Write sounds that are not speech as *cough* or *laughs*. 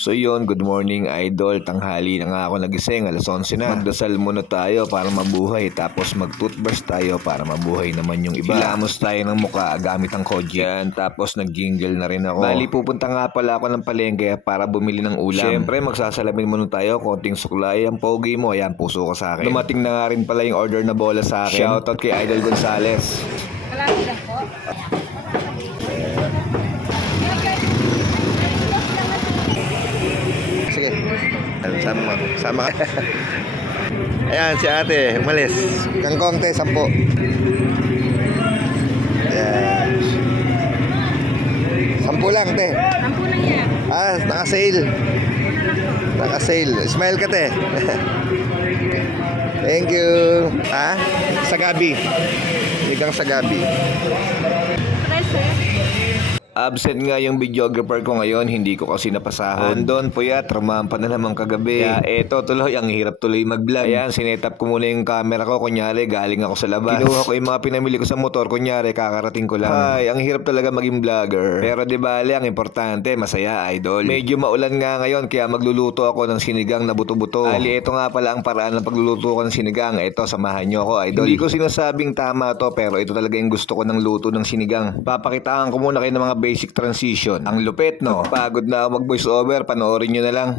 So yun, good morning idol. Tanghali na nga ako nagising, alas 11 na. Magdasal muna tayo para mabuhay. Tapos mag-toothbrush tayo para mabuhay naman yung iba. Hilamos tayo ng muka gamit ang koji. Yan, tapos nag-jingle na rin ako. Bali, pupunta nga pala ako ng palengke para bumili ng ulam. Siyempre, magsasalamin muna tayo. Konting suklay. Ang pogi mo, ayan, puso ko sa akin. Dumating na nga rin pala yung order na bola sa akin. Shoutout kay Idol Gonzales. Lang po. Sama, sama ka. Ayan, si ate, umalis. Kangkong, te, sampo. Ayan. Sampu lang, te. Sampu lang yan. Ah, naka-sale. Naka-sale. Smile ka, te. *laughs* Thank you. Ah, sa gabi. Igang sa gabi. Eh. Absent nga yung videographer ko ngayon, hindi ko kasi napasahon. Doon po ya, tramahan pa na naman kagabi. Kaya eto tuloy, ang hirap tuloy mag-vlog. Ayan, sinetap ko muna yung camera ko, kunyari galing ako sa labas. Kinuha ko yung mga pinamili ko sa motor, kunyari kakarating ko lang. Ay, ang hirap talaga maging vlogger. Pero di bale, ang importante, masaya, idol. Medyo maulan nga ngayon, kaya magluluto ako ng sinigang na buto-buto. Ali, ito nga pala ang paraan ng pagluluto ko ng sinigang. Ito, samahan nyo ako, idol. Hindi ko sinasabing tama to, pero ito talaga yung gusto ko ng luto ng sinigang. Papakitaan ko muna kayo ng mga basic transition. Ang lupit, no? Pagod na ako mag-voice over, panoorin nyo na lang.